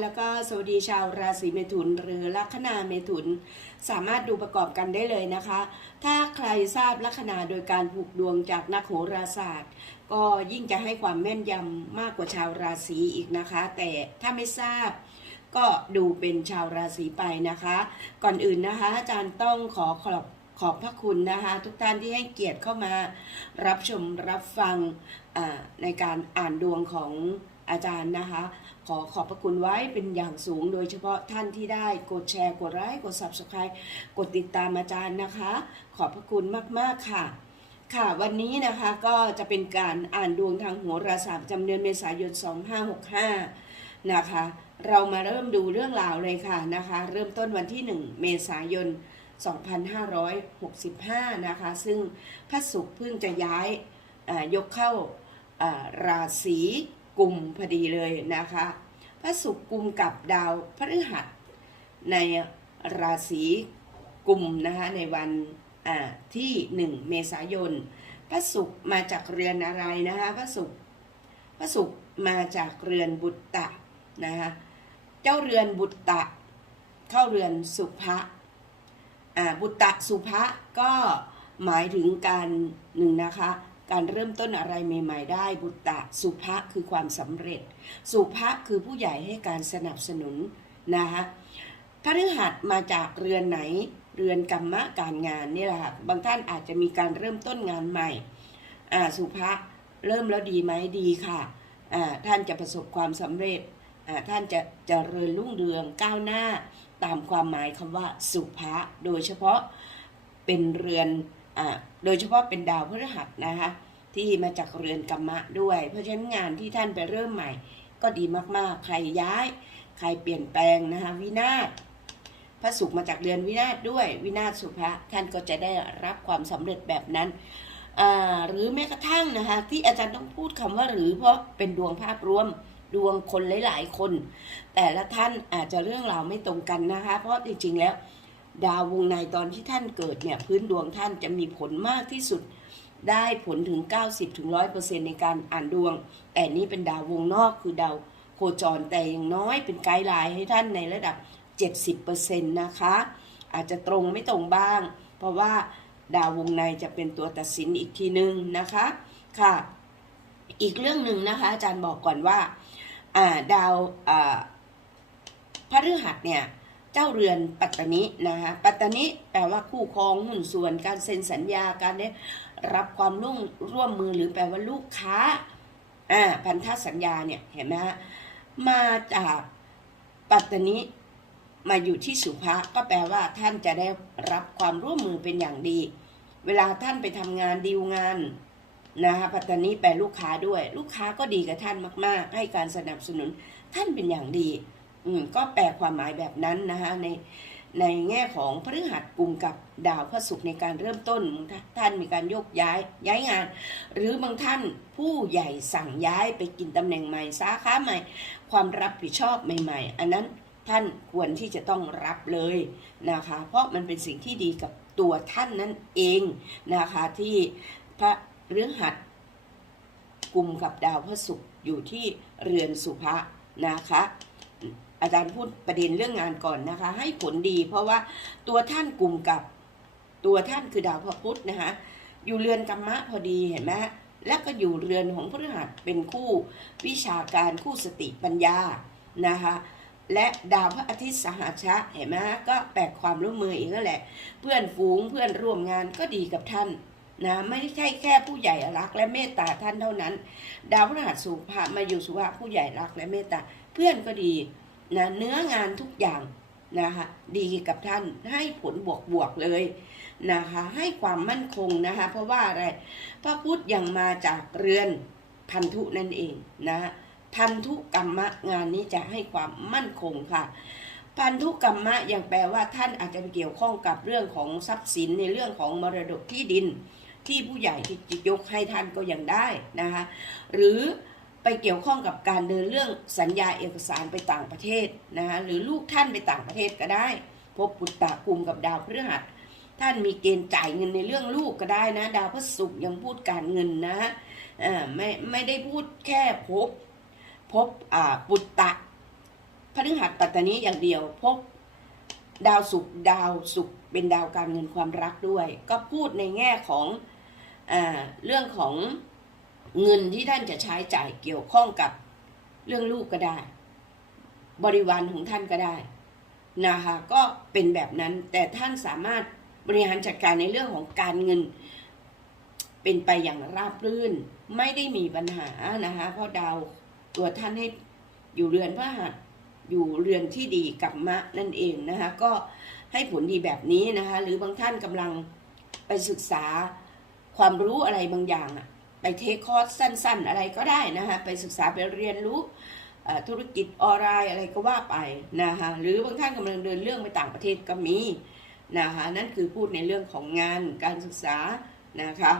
แล้วก็สวัสดีชาวราศีเมถุน หรือลัคนาเมถุน สามารถดูประกอบกันได้เลยนะคะ ถ้าใครทราบลัคนาโดยการผูกดวงจากนักโหราศาสตร์ ก็ยิ่งจะให้ความแม่นยำมากกว่าชาวราศีอีกนะคะ แต่ถ้าไม่ทราบก็ดูเป็นชาวราศีไปนะคะ ก่อนอื่นนะคะ อาจารย์ต้องขอขอบขอบพระคุณนะคะ ทุกท่านที่ให้เกียรติเข้ามารับชมรับฟังในการอ่านดวงของอาจารย์นะคะ ขอขอบพระคุณไว้เป็นอย่างสูง โดยเฉพาะท่านที่ได้กดแชร์กดไลค์กด subscribe กดติดตามอาจารย์นะคะ ขอบพระคุณมากๆค่ะค่ะวันนี้นะคะก็จะเป็นการอ่านดวงทางโหราศาสตร์จำเดือนเมษายน 2565 นะคะ เรามาเริ่มดูเรื่องราวเลยค่ะนะคะ เริ่มต้นวันที่ 1 เมษายน 2565 นะคะ ซึ่งพระศุกร์เพิ่งจะย้ายยกเข้าราศี กุมพอดีเลยนะคะ พระศุกร์กุมกับดาวพฤหัสในราศีกุมนะคะในวันที่ 1 เมษายน พระศุกร์มาจากเรือนอะไรนะคะพระศุกร์พระศุกร์มาจากเรือนบุตตะนะคะเจ้าเรือนบุตตะ เข้าเรือนสุภะบุตตะสุภะก็หมายถึงการหนึ่งนะคะ การเริ่มต้นอะไรใหม่ ๆ ได้บุตตะสุภะคือความสำเร็จ สุภะคือผู้ใหญ่ให้การสนับสนุนนะคะพฤหัสมาจากเรือนไหนเรือนกรรมะการงานนี่แหละค่ะบางท่านอาจจะมีการเริ่มต้นงานใหม่อ่าสุภะเริ่มแล้วดีไหมดีค่ะอ่าท่านจะประสบความสำเร็จอ่าท่านจะจะเจริญรุ่งเรืองก้าวหน้าตามความหมายคำว่าสุภะโดยเฉพาะเป็นเรือน โดยเฉพาะเป็นดาวพฤหัสนะคะที่มาจากเรือนกรรมะด้วย เพราะฉะนั้นงานที่ท่านไปเริ่มใหม่ ก็ดีมากๆ ใครย้าย ใครเปลี่ยนแปลงนะคะวินาศพระศุกร์มาจากเรือนวินาศด้วย วินาศสุภะท่านก็จะได้รับความสำเร็จแบบนั้นหรือแม้กระทั่งนะคะที่อาจารย์ต้องพูดคำว่าหรือเพราะเป็นดวงภาพรวมดวงคนหลาย ๆ คน แต่ละท่านอาจจะเรื่องราวไม่ตรงกันนะคะ เพราะจริงๆแล้ว ดาววงในตอนที่ท่านเกิดเนี่ยพื้นดวงท่านจะมีผลมากที่สุด ได้ผลถึง 90ถึง100%ในการอ่านดวง แต่นี่เป็นดาววงนอกคือดาวโคจรแต่อย่างน้อยเป็นไกด์ไลน์ให้ท่านในระดับ 70%นะคะ อาจจะตรงไม่ตรงบ้าง เพราะว่าดาววงในจะเป็นตัวตัดสินอีกทีนึงนะคะค่ะ อีกเรื่องหนึ่งนะคะ อาจารย์บอกก่อนว่าาดาวอ่าพฤหัสเนี่ย เจ้าเรือนปัตตานินะคะปัตตานิแปลว่าคู่ครองหุ้นส่วนการเซ็นสัญญาการได้รับความร่วมร่วมมือหรือแปลว่าลูกค้าอ่าพันธสัญญาเนี่ยเห็นไหมฮะมาจากปัตตานิมาอยู่ที่สุภะก็แปลว่าท่านจะได้รับความร่วมมือเป็นอย่างดี เวลาท่านไปทำงานดีลงานนะคะปัตตานีแปลลูกค้าด้วย ลูกค้าก็ดีกับท่านมาก ๆ ให้การสนับสนุนท่านเป็นอย่างดี อืมก็แปลความหมายแบบนั้นนะคะในในแง่ของพฤหัสกลุ่มกับดาวพระศุกร์ในการเริ่มต้นท่านมีการโยกย้ายย้ายงาน หรือบางท่านผู้ใหญ่สั่งย้ายไปกินตำแหน่งใหม่สาขาใหม่ ความรับผิดชอบใหม่ ๆ อันนั้นท่านควรที่จะต้องรับเลยนะคะ เพราะมันเป็นสิ่งที่ดีกับตัวท่านนั่นเองนะคะที่พระเรื่องหัดกลุ่มกับดาวพระศุกร์อยู่ที่เรือนสุภะนะคะ อาจารย์พูดประเด็นเรื่องงานก่อนนะคะ ให้ผลดี เพราะว่าตัวท่านกลุ่มกับตัวท่านคือดาวพระพุธนะคะอยู่เรือนกรรมะพอดีเห็นไหมแล้วก็อยู่เรือนของพฤหัสเป็นคู่วิชาการคู่สติปัญญานะคะและดาวพระอาทิตย์สหชะเห็นไหมก็แปลกความร่วมมืออีกนั่นแหละ เพื่อนฝูงเพื่อนร่วมงานก็ดีกับท่านนะไม่ใช่แค่ผู้ใหญ่รักและเมตตาท่านเท่านั้น ดาวพฤหัสสุภามาอยู่สุภาผู้ใหญ่รักและเมตตาเพื่อนก็ดี นะเนื้องานทุกอย่างนะคะดีกับท่านให้ผลบวกบวกๆเลยนะคะให้ความมั่นคงนะคะเพราะว่าอะไรพระพุธยังมาจากเรือนพันธุนั่นเองนะพันธุกรรมะงานนี้จะให้ความมั่นคงค่ะ พันธุกรรมะยังแปลว่าท่านอาจจะเกี่ยวข้องกับเรื่องของทรัพย์สินในเรื่องของมรดกที่ดิน ที่ผู้ใหญ่ที่ยกให้ท่านก็ยังได้นะคะหรือ ไปเกี่ยวข้องกับการเดินเรื่องสัญญาเอกสารไปต่างประเทศนะคะหรือลูกท่านไปต่างประเทศก็ได้ พบปุตตะกลุ่มกับดาวพฤหัส ท่านมีเกณฑ์จ่ายเงินในเรื่องลูกก็ได้นะ ดาวพฤศุกยังพูดการเงินนะอ่าไม่ไม่ได้พูดแค่พบ พบอ่าปุตตะพฤหัสปัตตานีอย่างเดียวพบดาวศุกร์ดาวศุกร์เป็นดาวการเงินความรักด้วย ก็พูดในแง่ของอาเรื่องของ เงินที่ท่านจะใช้จ่ายเกี่ยวข้องกับเรื่องลูกก็ได้ บริวารของท่านก็ได้นะคะก็เป็นแบบนั้นแต่ท่านสามารถบริหารจัดการในเรื่องของการเงิน เป็นไปอย่างราบรื่น ไม่ได้มีปัญหานะคะเพราะดาวตัวท่านให้อยู่เรือนพระหัสอยู่เรือนที่ดีกับมะนั่นเองนะคะก็ให้ผลดีแบบนี้นะคะหรือบางท่านกำลังไปศึกษาความรู้อะไรบางอย่างอะ ไปเทคคอร์สสั้น ๆ อะไรก็ได้นะคะไปศึกษาไปเรียนรู้ธุรกิจออนไลน์อะไรก็ว่าไปนะคะหรือบางท่านกำลังเดินเรื่องไปต่างประเทศก็มีนะคะนั่นคือพูดในเรื่องของงานการศึกษานะคะ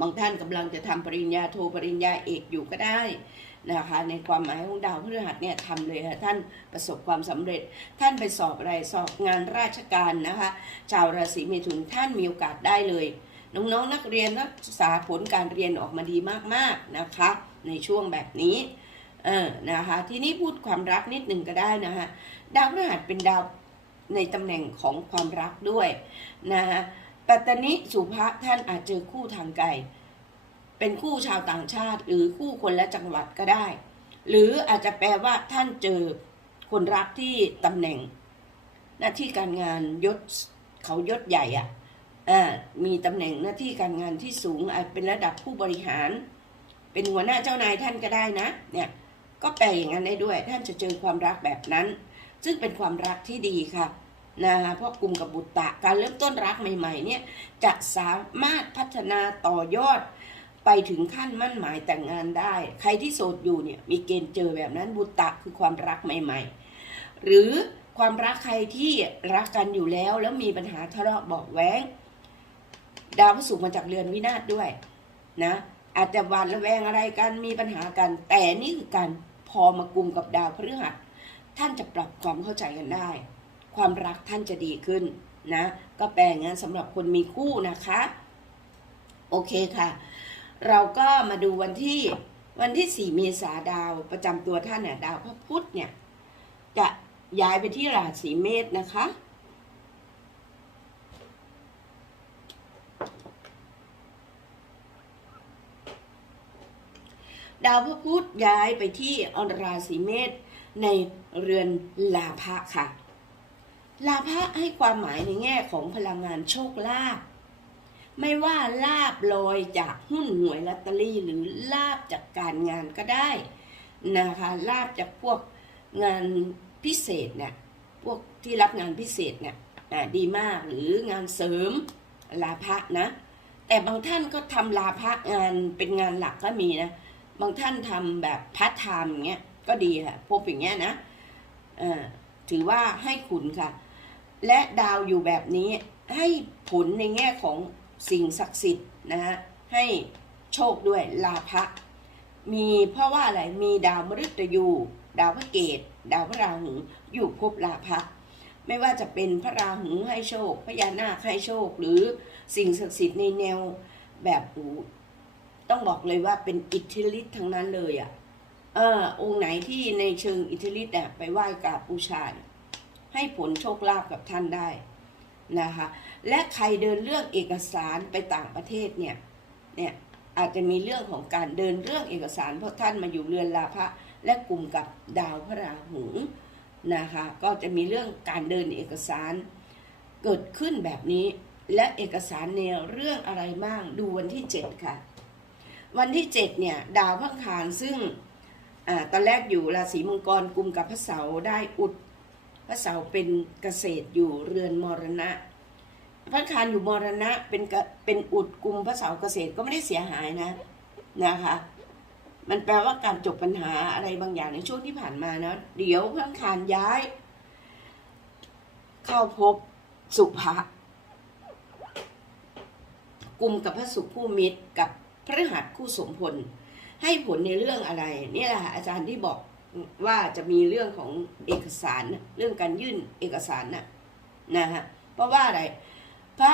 บางท่านกำลังจะทำปริญญาโทปริญญาเอกอยู่ก็ได้นะคะในความหมายของดาวพฤหัสเนี่ยทำเลยค่ะท่านประสบความสำเร็จ ท่านไปสอบอะไรสอบงานราชการนะคะชาวราศีเมถุนท่านมีโอกาสได้เลย น้องๆนนักเรียนนักศึกษาผลการเรียนออกมาดีมากๆนะคะ ในช่วงแบบนี้เออนะคะทีนี้พูดความรักนิดหนึ่งก็ได้นะคะดาวพฤหัสเป็นดาวในตำแหน่งของความรักด้วยนะคะปัตตานิสุภะท่านอาจเจอคู่ทางไกลเป็นคู่ชาวต่างชาติ หรือคู่คนละจังหวัดก็ได้ หรืออาจจะแปลว่าท่านเจอคนรักที่ตำแหน่ง หน้าที่การงานยศเขายศใหญ่อะอ่า มีตำแหน่งหน้าที่การงานที่สูงอาจเป็นระดับผู้บริหาร เป็นหัวหน้าเจ้านายท่านก็ได้นะเนี่ยก็แปลอย่างนั้นได้ด้วยท่านจะเจอความรักแบบนั้น ซึ่งเป็นความรักที่ดีค่ะนะคะเพราะกลุ่มกับบุตตะการเริ่มต้นรักใหม่ๆเนี่ยจะสามารถพัฒนาต่อยอดไปถึงขั้นมั่นหมายแต่งงานได้ ใครที่โสดอยู่เนี่ยมีเกณฑ์เจอแบบนั้นบุตตะคือความรักใหม่ ๆ หรือความรักใครที่รักกันอยู่แล้วแล้วมีปัญหาทะเลาะเบอกแว้ง ดาวพฤหัสมาจากเรือนวินาศด้วยนะอาจจะหวาดระแวงอะไรกันมีปัญหากัน แต่นี่คือการพอมากลุ่มกับดาวพฤหัส ท่านจะปรับความเข้าใจกันได้ ความรักท่านจะดีขึ้นนะ ก็แปลงั้นสำหรับคนมีคู่นะคะ โอเคค่ะ เราก็มาดูวันที่วันที่ 4 เมษาดาวประจำตัวท่านเนี่ยดาวพระพุธเนี่ยจะย้ายไปที่ราศีเมษนะคะ ดาวพระพุธย้ายไปที่อราศีเมษในเรือนลาภะค่ะ ลาภะให้ความหมายในแง่ของพลังงานโชคลาภไม่ว่าลาบลอยจากหุ้นหวยลอตเตอรี่หรือลาบจากการงานก็ได้นะคะลาบจากพวกงานพิเศษเนี่ยพวกที่รับงานพิเศษเนี่ยดีมากหรืองานเสริมลาภะนะ แต่บางท่านก็ทำลาภะงานเป็นงานหลักก็มีนะ บางท่านทำแบบพาร์ทไทม์เงี้ยก็ดีค่ะพบอย่างเงี้ยนะถือว่าให้ขุนค่ะ และดาวอยู่แบบนี้ให้ผลในแง่ของสิ่งศักดิ์สิทธิ์นะฮะให้โชคด้วยลาภะมีเพราะว่าอะไรมีดาวมฤตยู ดาวพระเกตดาวพระราหูอยู่ภพลาภะไม่ว่าจะเป็นพระราหูให้โชคพญานาคให้โชค หรือสิ่งศักดิ์สิทธิ์ในแนวแบบ ต้องบอกเลยว่าเป็นอิทธิฤทธิ์ทั้งนั้นเลยอะ่ะ เออ องค์ไหนที่ในเชิงอิทธิฤทธิ์เนี่ยไปไหว้กราบบูชาให้ผลโชคลาภกับท่านได้นะคะ และใครเดินเรื่องเอกสารไปต่างประเทศเนี่ย เนี่ยอาจจะมีเรื่องของการเดินเรื่องเอกสารเพราะท่านมาอยู่เรือนลาภะและกลุ่มกับดาวพระราหูนะคะ ก็จะมีเรื่องการเดินเอกสารเกิดขึ้นแบบนี้ และเอกสารในเรื่องอะไรบ้างดูวันที่ 7 ค่ะ วันที่ 7 เนี่ย ดาวพังคารซึ่งอตอนแรกอยู่ราศีมังกรกลุ่มกับพระเสาร์ได้อุด พระเสาร์เป็นเกษตรอยู่เรือนมรณะ พระอังคารอยู่มรณะเป็นเป็นอุดกลุ่มพระเสาร์เกษตรก็ไม่ได้เสียหายนะนะคะมันแปลว่าการจบปัญหาอะไรบางอย่างในช่วงที่ผ่านมานะเดี๋ยวพระอังคารย้าย เข้าพบสุภะกลุ่มกับพระสุขคู่มิตรกับ พระหัสคู่สมพล ให้ผลในเรื่องอะไร นี่แหละอาจารย์ที่บอกว่าจะมีเรื่องของเอกสารเรื่องการยื่นเอกสารน่ะนะฮะเพราะว่าอะไร พระ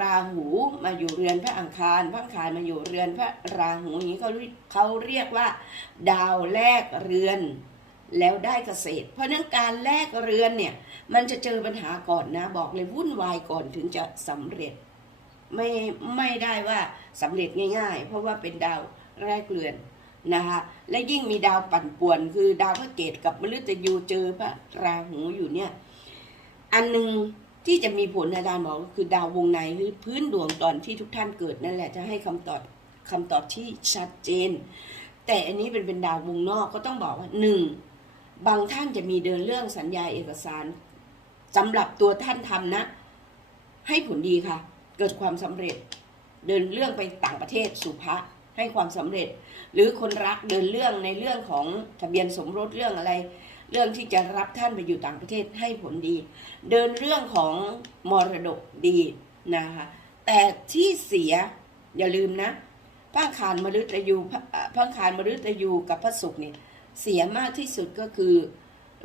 ราหูมาอยู่เรือนพระอังคาร พระอังคารมาอยู่เรือนพระราหูนี้เขาเขาเรียกว่า ดาวแลกเรือนแล้วได้เกษตร เพราะฉะนั้นการแลกเรือนเนี่ย มันจะเจอปัญหาก่อนนะ บอกเลยวุ่นวายก่อนถึงจะสำเร็จ ไม่ไม่ได้ว่าสำเร็จง่าย ๆ เพราะว่าเป็นดาวแรกเรือนนะคะและยิ่งมีดาวปั่นป่วน คือดาวพระเกตกับมฤตยูเจอพระราหูอยู่เนี่ย อันหนึ่งที่จะมีผลอาจารย์บอกก็คือดาววงในคือพื้นดวงตอนที่ทุกท่านเกิดนั่นแหละจะให้คำตอบคำตอบที่ชัดเจน แต่อันนี้เป็นเป็นดาววงนอกก็ต้องบอกว่าหนึ่งบางท่านจะมีเดินเรื่องสัญญาเอกสารสำหรับตัวท่านทำนะ ให้ผลดีค่ะ เกิดความสำเร็จ เดินเรื่องไปต่างประเทศสุภะให้ความสำเร็จ หรือคนรักเดินเรื่องในเรื่องของทะเบียนสมรสเรื่องอะไร เรื่องที่จะรับท่านไปอยู่ต่างประเทศให้ผลดี เดินเรื่องของมรดกดีนะคะแต่ที่เสียอย่าลืมนะพระอังคารมฤตยูพระพระอังคารมฤตยูกับพระศุกร์เนี่ยเสียมากที่สุดก็คือ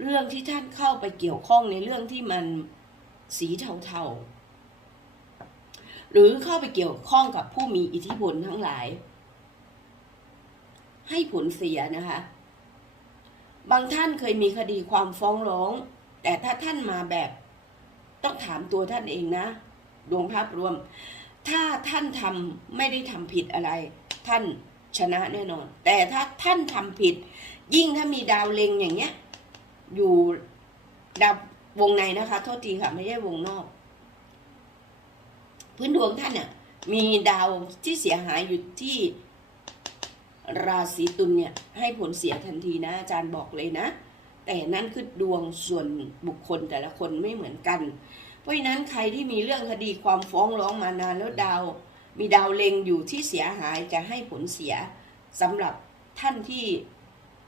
เรื่องที่ท่านเข้าไปเกี่ยวข้องในเรื่องที่มันสีเทาๆ หรือเข้าไปเกี่ยวข้องกับผู้มีอิทธิพลทั้งหลาย ให้ผลเสียนะคะ บางท่านเคยมีคดีความฟ้องร้อง แต่ถ้าท่านมาแบบ ต้องถามตัวท่านเองนะดวงภาพรวม ถ้าท่านทำไม่ได้ทำผิดอะไร ท่านชนะแน่นอน แต่ถ้าท่านทำผิด ยิ่งถ้ามีดาวเล็งอย่างเงี้ย อยู่ดาววงในนะคะ โทษทีค่ะ ไม่ใช่วงนอก พื้นดวงท่านเนี่ยมีดาวที่เสียหายอยู่ที่ราศีตุลเนี่ยให้ผลเสียทันทีนะอาจารย์บอกเลยนะ แต่นั่นคือดวงส่วนบุคคลแต่ละคนไม่เหมือนกัน เพราะฉะนั้นใครที่มีเรื่องคดีความฟ้องร้องมานานแล้วดาว มีดาวเล็งอยู่ที่เสียหายจะให้ผลเสียสำหรับท่านที่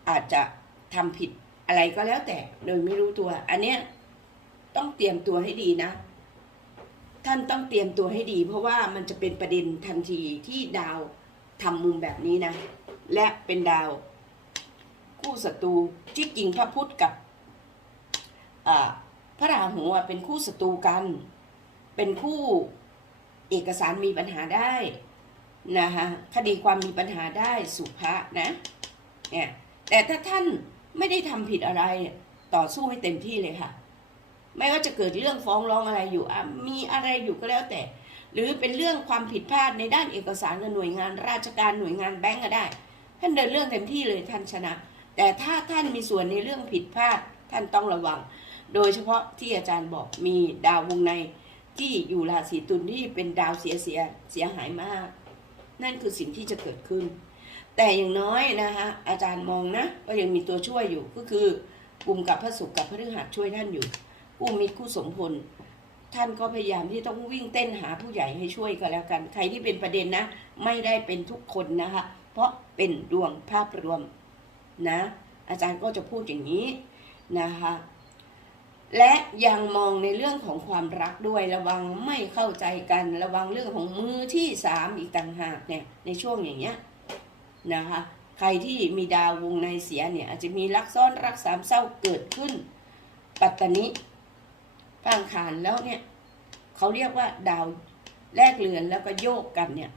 อาจจะทำผิดอะไรก็แล้วแต่โดยไม่รู้ตัว อันเนี้ยต้องเตรียมตัวให้ดีนะ ท่านต้องเตรียมตัวให้ดี เพราะว่ามันจะเป็นประเด็นทันทีที่ดาวทำมุมแบบนี้นะ และเป็นดาว คู่ศัตรูที่จริงพระพุธกับพระราหูเป็นคู่ศัตรูกัน เป็นคู่เอกสารมีปัญหาได้นะคะคดีความมีปัญหาได้สุภะนะเนี่ยแต่ถ้าท่านไม่ได้ทำผิดอะไรต่อสู้ให้เต็มที่เลยค่ะ ไม่ว่าจะเกิดเรื่องฟ้องร้องอะไรอยู่มีอะไรอยู่ก็แล้วแต่ หรือเป็นเรื่องความผิดพลาดในด้านเอกสารกับหน่วยงานราชการหน่วยงานแบงก์ก็ได้ ท่านเดินเรื่องเต็มที่เลยท่านชนะ แต่ถ้าท่านมีส่วนในเรื่องผิดพลาดท่านต้องระวัง โดยเฉพาะที่อาจารย์บอกมีดาววงในที่อยู่ราศีตุลที่เป็นดาวเสียเสียเสียหายมาก นั่นคือสิ่งที่จะเกิดขึ้น แต่อย่างน้อยนะคะอาจารย์มองนะว่ายังมีตัวช่วยอยู่ก็คือ กลุ่มกับพระศุกร์กับพระฤหัสช่วยท่านอยู่ กู้มิตรคู่สมพลท่านก็พยายามที่ต้องวิ่งเต้นหาผู้ใหญ่ให้ช่วยก็แล้วกัน ใครที่เป็นประเด็นนะ ไม่ได้เป็นทุกคนนะคะ เพราะเป็นดวงภาพรวมนะ อาจารย์ก็จะพูดอย่างนี้นะคะ และยังมองในเรื่องของความรักด้วยระวังไม่เข้าใจกันระวังเรื่องของมือที่สามอีกต่างหากเนี่ยในช่วงอย่างเงี้ยนะคะ ใครที่มีดาววงในเสียเนี่ยอาจจะมีรักซ้อนรักสามเศร้าเกิดขึ้น ปัตตานิ พระอังคารแล้วเนี่ยเขาเรียกว่าดาวแลกเรือนแล้วก็โยกกันเนี่ย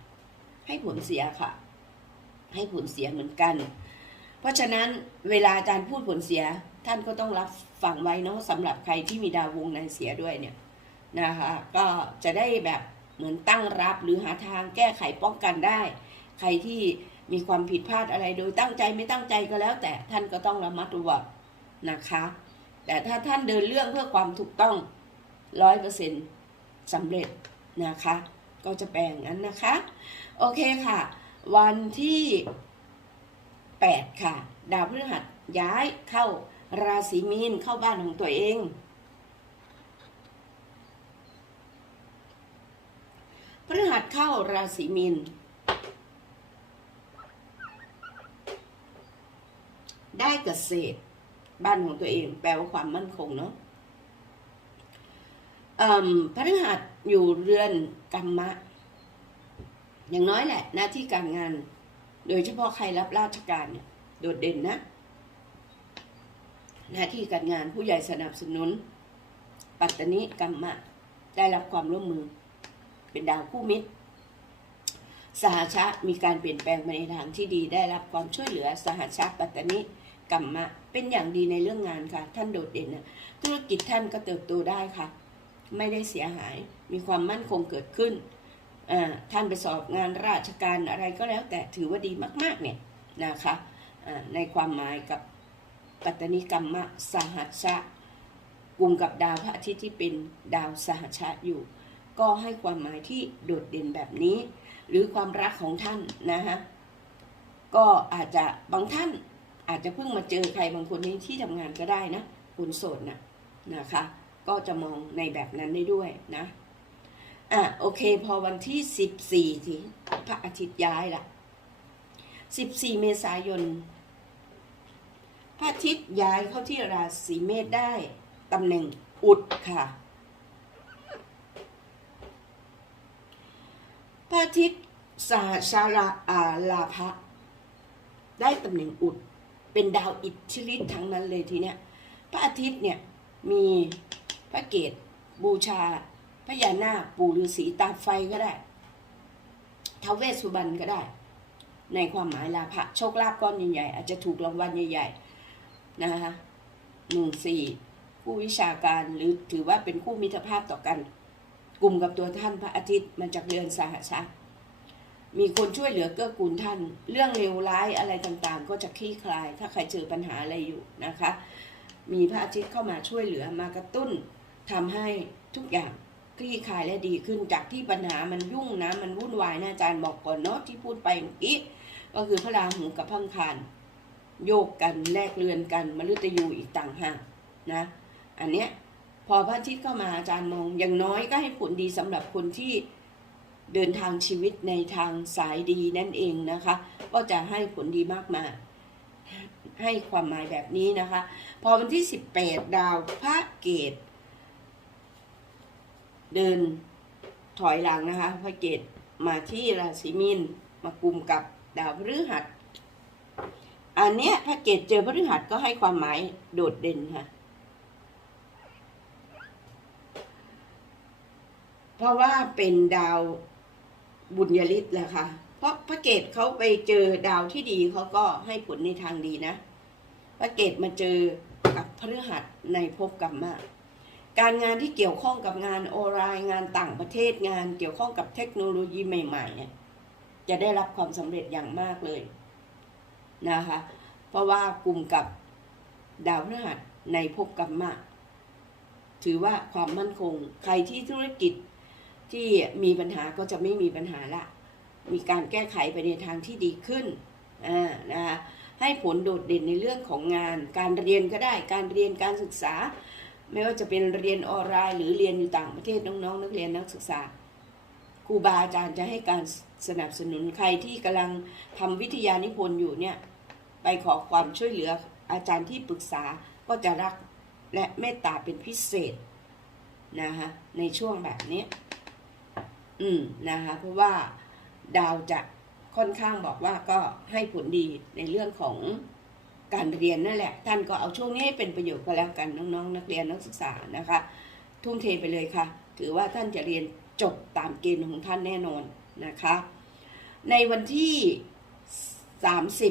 ให้ผลเสียค่ะ ให้ผลเสียเหมือนกัน เพราะฉะนั้นเวลาอาจารย์พูดผลเสียท่านก็ต้องรับฟังไว้เนาะสำหรับใครที่มีดาววงในเสียด้วยเนี่ยนะคะก็จะได้แบบเหมือนตั้งรับหรือหาทางแก้ไขป้องกันได้ ใครที่มีความผิดพลาดอะไรโดยตั้งใจไม่ตั้งใจก็แล้ว แต่ท่านก็ต้องระมัดระวังนะคะ แต่ถ้าท่านเดินเรื่องเพื่อความถูกต้อง ร้อยเปอร์เซ็นต์สำเร็จนะคะ ก็จะแปลงนั้นนะคะ โอเคค่ะ วันที่ 8 ค่ะ ดาวพฤหัสย้ายเข้าราศีมีนเข้าบ้านของตัวเองพฤหัสเข้าราศีมีนได้เกษตร บ้านของตัวเอง แปลว่าความมั่นคงเนาะ เอิ่มพฤหัสอยู่เรือนกรรมะ อย่างน้อยแหละ หน้าที่การงาน โดยเฉพาะใครรับราชการเนี่ยโดดเด่นนะ หน้าที่การงานผู้ใหญ่สนับสนุน ปัตตนิกรรมะ ได้รับความร่วมมือ เป็นดาวคู่มิตรสหชะมีการเปลี่ยนแปลงไปในทางที่ดีได้รับความช่วยเหลือสหชะปัตตนิกรรมะ เป็นอย่างดีในเรื่องงานค่ะ ท่านโดดเด่นนะธุรกิจท่านก็เติบโตได้ค่ะ ไม่ได้เสียหาย มีความมั่นคงเกิดขึ้น ท่านไปสอบงานราชการอะไรก็แล้วแต่ถือว่าดีมาก ๆ เนี่ยนะคะในความหมายกับปัตตนิกรรมะสหัชะกลุ่มกับดาวพระอาทิตย์ที่เป็นดาวสหัชชะอยู่ ก็ให้ความหมายที่โดดเด่นแบบนี้ หรือความรักของท่านนะฮะก็อาจจะบางท่านอาจจะเพิ่งมาเจอใครบางคนในที่ทำงานก็ได้นะคุณโสดนะนะคะ ก็จะมองในแบบนั้นได้ด้วยนะอะโอเค พอวันที่14ทีพระอาทิตย์ย้ายละ14เมษายนพระอาทิตย์ย้ายเข้าที่ราศีเมษได้ตำแหน่งอุดค่ะพระอาทิตย์สาชาราอาลาภะได้ตำแหน่งอุด เป็นดาวอิทธิฤทธิ์ทั้งนั้นเลยทีเนี้ยพระอาทิตย์เนี่ยมี พระเกศบูชาพญานาคปู่ฤาษีตาไฟก็ได้ท้าวเวสสุบรรณก็ได้ ในความหมายลาภะโชคลาภก้อนใหญ่ๆอาจจะถูกรางวัลใหญ่ๆนะคะหนึ่งสี่ผู้วิชาการหรือถือว่าเป็นคู่มิตรภาพต่อกัน กลุ่มกับตัวท่านพระอาทิตย์มาจากเรือนสหชามีคนช่วยเหลือเกื้อกูลท่าน เรื่องเลวร้ายอะไรต่างๆ ก็จะคลี่คลาย ถ้าใครเจอปัญหาอะไรอยู่นะคะ มีพระอาทิตย์เข้ามาช่วยเหลือมากระตุ้น ทำให้ทุกอย่างคลี่คลายและดีขึ้นจากที่ปัญหามันยุ่งนะมันวุ่นวายนะอาจารย์บอกก่อนเนาะที่พูดไปเมื่อกี้ก็คือพระราหูกับพังคารโยกกันแลกเรือนกันมฤตยูอีกต่างหากนะ อันเนี้ยพอพระอาทิตย์เข้ามาอาจารย์มองอย่างน้อยก็ให้ผลดีสำหรับคนที่เดินทางชีวิตในทางสายดีนั่นเองนะคะ ก็จะให้ผลดีมากมายให้ความหมายแบบนี้นะคะ พอวันที่ 18 ดาวพระเกต เดินถอยหลังนะคะพระเกตมาที่ราศีมีนมากลุ่มกับดาวพฤหัส อันเนี้ยพระเกตเจอพฤหัสก็ให้ความหมายโดดเด่นค่ะ เพราะว่าเป็นดาวบุญยฤทธิ์แหละค่ะ เพราะพระเกตเขาไปเจอดาวที่ดีเขาก็ให้ผลในทางดีนะ พระเกตมาเจอกับพฤหัสในภพกรรมะ การงานที่เกี่ยวข้องกับงานออนไลน์งานต่างประเทศงานเกี่ยวข้องกับเทคโนโลยีใหม่ๆเนี่ยจะได้รับความสำเร็จอย่างมากเลยนะคะเพราะว่ากลุ่มกับดาวพฤหัสในภพกรรมะ ถือว่าความมั่นคง ใครที่ธุรกิจที่มีปัญหาก็จะไม่มีปัญหาละ มีการแก้ไขไปในทางที่ดีขึ้นอ่านะคะให้ผลโดดเด่นในเรื่องของงาน การเรียนก็ได้การเรียนการศึกษา ไม่ว่าจะเป็นเรียนออนไลน์หรือเรียนอยู่ต่างประเทศน้องๆ นักเรียนนักศึกษาครูบาอาจารย์จะให้การสนับสนุนใครที่กำลังทำวิทยานิพนธ์อยู่เนี่ยไปขอความช่วยเหลืออาจารย์ที่ปรึกษาก็จะรักและเมตตาเป็นพิเศษนะคะในช่วงแบบนี้ อืมนะคะเพราะว่าดาวจะค่อนข้างบอกว่าก็ให้ผลดีในเรื่องของ การเรียนนั่นแหละ ท่านก็เอาช่วงนี้ให้เป็นประโยชน์ก็แล้วกันน้องๆ นักเรียนนักศึกษานะคะ ทุ่มเทไปเลยค่ะ ถือว่าท่านจะเรียนจบตามเกณฑ์ของท่านแน่นอนนะคะ ในวันที่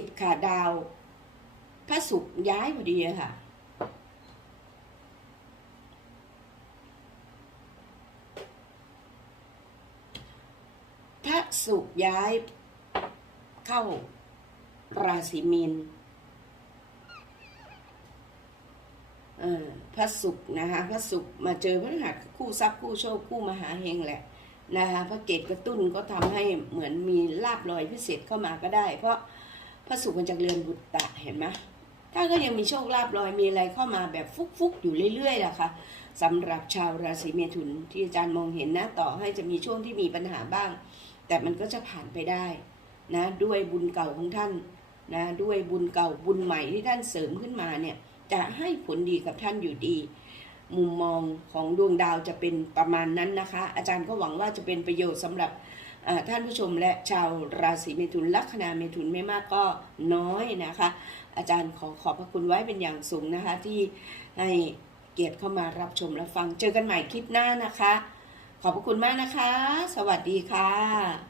30 ค่ะดาวพระศุกร์ย้ายพอดีค่ะพระศุกร์ย้ายเข้าราศีมีนเออ พระศุกร์นะคะพระศุกร์มาเจอพระหัสคู่ทรัพย์คู่โชคคู่มหาเฮงแหละนะคะพระเกตกระตุ้นก็ทำให้เหมือนมีลาบลอยพิเศษเข้ามาก็ได้ เพราะพระศุกร์มันจากเรือนบุตรตะเห็นไหมถ้าก็ยังมีโชคลาบลอยมีอะไรเข้ามาแบบฟุกๆอยู่เรื่อยๆล่ะค่ะสำหรับชาวราศีเมถุนที่อาจารย์มองเห็นนะต่อให้จะมีช่วงที่มีปัญหาบ้าง แต่มันก็จะผ่านไปได้นะด้วยบุญเก่าของท่านนะด้วยบุญเก่าบุญใหม่ที่ท่านเสริมขึ้นมาเนี่ย จะให้ผลดีกับท่านอยู่ดี มุมมองของดวงดาวจะเป็นประมาณนั้นนะคะ อาจารย์ก็หวังว่าจะเป็นประโยชน์สำหรับท่านผู้ชมและชาวราศีเมถุนลัคนาเมถุนไม่มากก็น้อยนะคะ อาจารย์ขอขอบพระคุณไว้เป็นอย่างสูงนะคะ ที่ให้เกียรติเข้ามารับชมและฟังเจอกันใหม่คลิปหน้านะคะ ขอบพระคุณมากนะคะ สวัสดีค่ะ